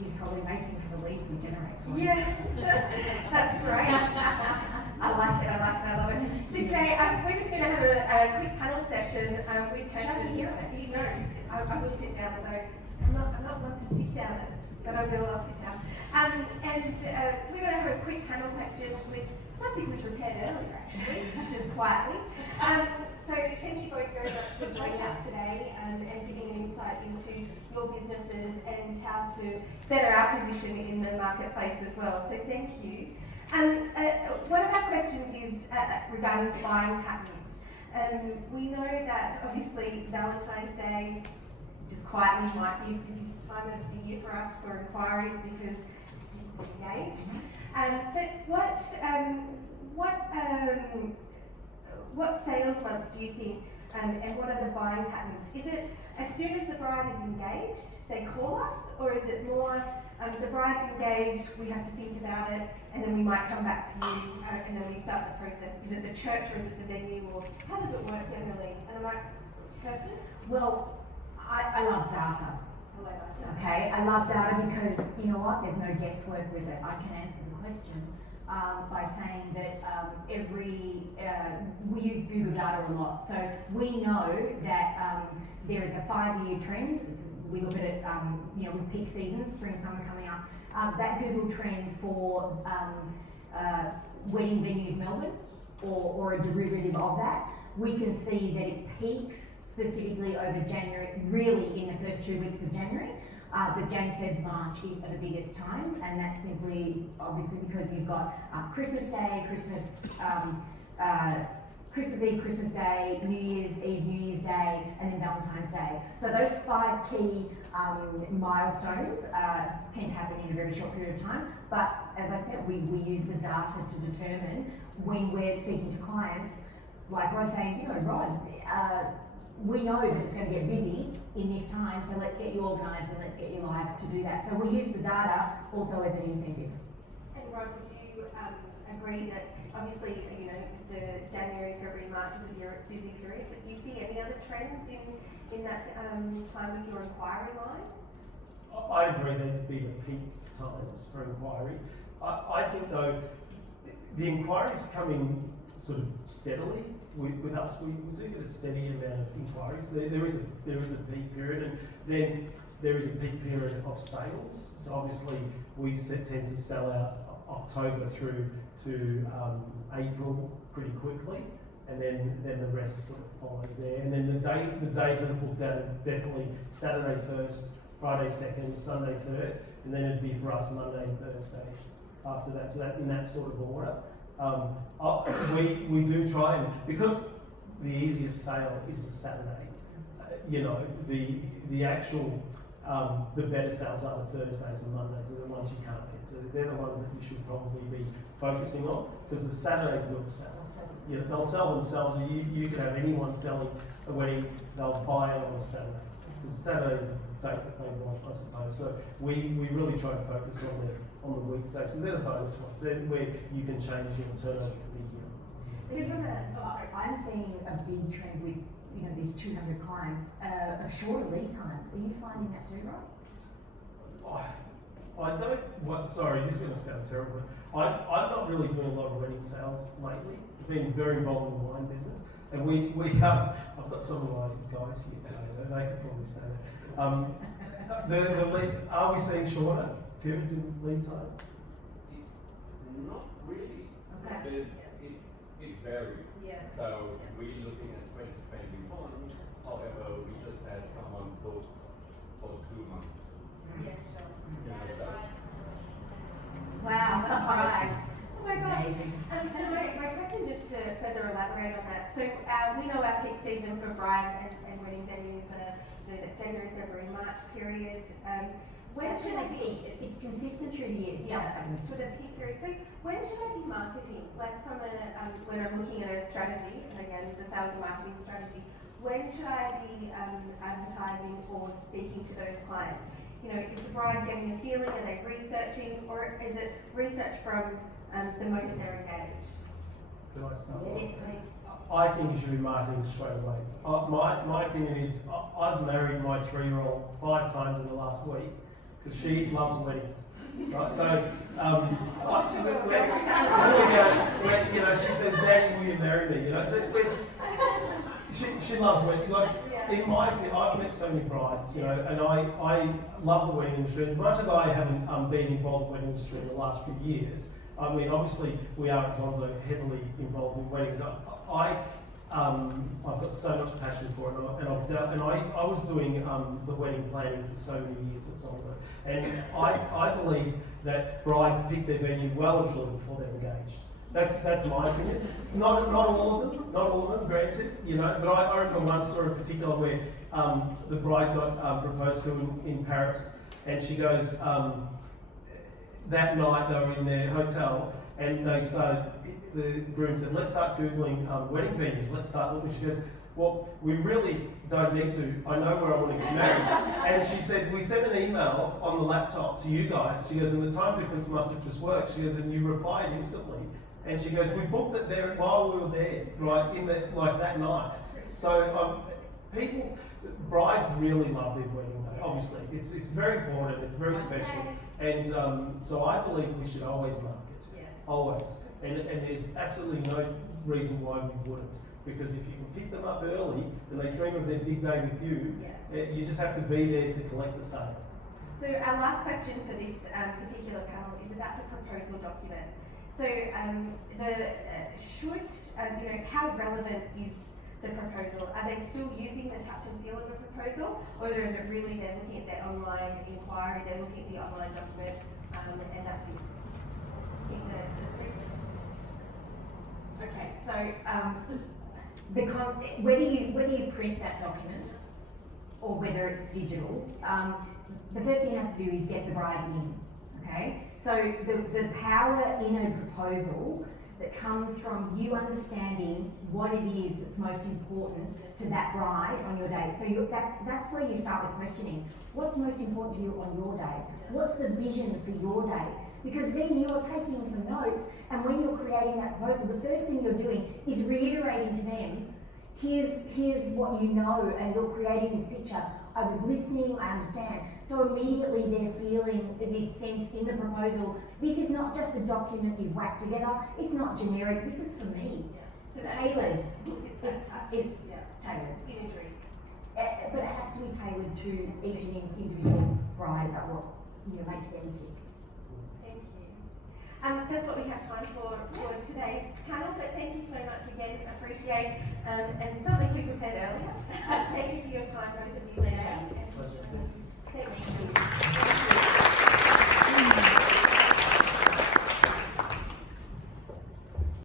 he's probably making for the leads we generate. Yeah, that's great. I like it, I love it. So today, we're just going to have a quick panel session with Kirsten. He knows. I will sit down, although I'm not one to sit down, but I'll sit down. So we're going to have a quick panel questions with something we prepared earlier, actually, just quietly. So thank you both very much for joining us today and giving an insight into your businesses and how to better our position in the marketplace as well. So thank you. One of our questions is regarding buying patterns. We know that obviously Valentine's Day just quietly might be a busy time of the year for us for inquiries because we're engaged. But what sales months do you think, and what are the buying patterns? Is it as soon as the bride is engaged, they call us, or is it more the bride's engaged, we have to think about it, and then we might come back to you, and then we start the process? Is it the church, or is it the venue, or how does it work generally? And am I, Kirsten? Well, I love data. Oh, I like that. Okay, I love data because you know what? There's no guesswork with it. I can answer the question by saying that we use Google data a lot. So we know that there is a 5-year trend. We look at it, with peak seasons, spring, summer coming up. That Google trend for wedding venues Melbourne, or a derivative of that, we can see that it peaks specifically over January, really in the first 2 weeks of January. The Jan, Feb, March are the biggest times, and that's simply, obviously, because you've got Christmas Day, Christmas Eve, Christmas Day, New Year's Eve, New Year's Day, and then Valentine's Day. So those 5 key milestones tend to happen in a very short period of time. But as I said, we use the data to determine when we're speaking to clients, like Rod saying, Rod, we know that it's going to get busy in this time, so let's get you organised and let's get you live to do that. So we use the data also as an incentive. And Rod, would you agree that obviously, the January, February, March is a busy period, but do you see any other trends in that time with your inquiry line? I agree that'd be the peak times for inquiry. I think though, the inquiries come in sort of steadily with us. We do get a steady amount of inquiries. There is a peak period, and then there is a peak period of sales. So obviously we tend to sell out October through to April pretty quickly, and then the rest sort of follows there. And then the days that are booked out are definitely Saturday 1st, Friday 2nd, Sunday 3rd, and then it'd be for us Monday and Thursdays after that. So that in that sort of order. We do try, and because the easiest sale is the Saturday, the actual the better sales are the Thursdays and Mondays, are the ones you can't get. So they're the ones that you should probably be focusing on, because the Saturdays will sell. They'll sell themselves. You could have anyone selling a wedding, they'll buy it on a Saturday, because the Saturday is the date that they want, I suppose. So we really try to focus on the weekdays, because they're the bonus ones. They're where you can change your turnover for the year. I'm seeing a big trend with these 200 clients of shorter lead times. Are you finding that too, right? I don't. Sorry, this is going to sound terrible. I'm not really doing a lot of wedding sales lately. I've been very involved in the wine business, and we have. I've got some of my guys here today. They could probably say that. The lead. Are we seeing shorter periods in lead time? Not really. Okay. It varies. Yes. So we're looking at 2021. However, we just had someone book for 2 months. Yeah, sure. So Wow, that's high. Oh my gosh. Amazing. So my question, just to further elaborate on that. So we know our peak season for bride and wedding venues are that January, February, March period. When should I be? It's consistent through the year. Yeah, Just happens. for the peak period. So when should I be marketing? Like from when I'm looking at a strategy, and again the sales and marketing strategy, when should I be advertising or speaking to those clients? Is the bride getting a feeling? Are they researching, or is it research from the moment they're engaged? Can I start? Yes, please. I think you should be marketing straight away. My opinion is I've married my 3-year-old 5 times in the last week, because she loves weddings. Right, so you know, she says, "Daddy, will you marry me?" You know, so she loves weddings. Like in my opinion, I've met so many brides, you know, and I love the wedding industry as much as I haven't been involved in the wedding industry in the last few years. I mean, obviously we are at Zonzo heavily involved in weddings. I've got so much passion for it, and I was doing the wedding planning for so many years at Zonzo, and I believe that brides pick their venue well and truly before they're engaged. That's my opinion. It's not all of them, granted, you know. But I remember one story in particular where the bride got proposed to in Paris, and she goes that night they were in their hotel, and they started. The groom said, "Let's start Googling wedding venues. Let's start looking." She goes, "Well, we really don't need to. I know where I want to get married." And she said, "We sent an email on the laptop to you guys." She goes, "And the time difference must have just worked." She goes, "And you replied instantly." And she goes, "We booked it there while we were there, right, like that night." So brides really love their wedding day, obviously. It's very important, it's very special. And so I believe we should always market. Always. And there's absolutely no reason why we wouldn't. Because if you can pick them up early and they dream of their big day with you, you just have to be there to collect the sale. So our last question for this particular panel is about the proposal document. So how relevant is the proposal? Are they still using the touch and feel of a proposal, or is it really they're looking at their online inquiry, they're looking at the online document, and that's it? Okay, so whether you print that document or whether it's digital, the first thing you have to do is get the bride in. Okay, so the power in a proposal that comes from you understanding what it is that's most important to that bride on your day. So that's where you start with questioning. What's most important to you on your day? What's the vision for your day? Because then you're taking some notes, and when you're creating that proposal, the first thing you're doing is reiterating to them, here's what you know, and you're creating this picture. I was listening, I understand. So immediately they're feeling this sense in the proposal, this is not just a document you've whacked together, it's not generic, this is for me. So tailored. It's tailored. Imagery. But it has to be tailored to each individual bride about what makes them tick. Thank you. That's what we have time for today's panel, but thank you so much again, appreciate, and something we prepared earlier. Thank you for your time, both of you today. Pleasure.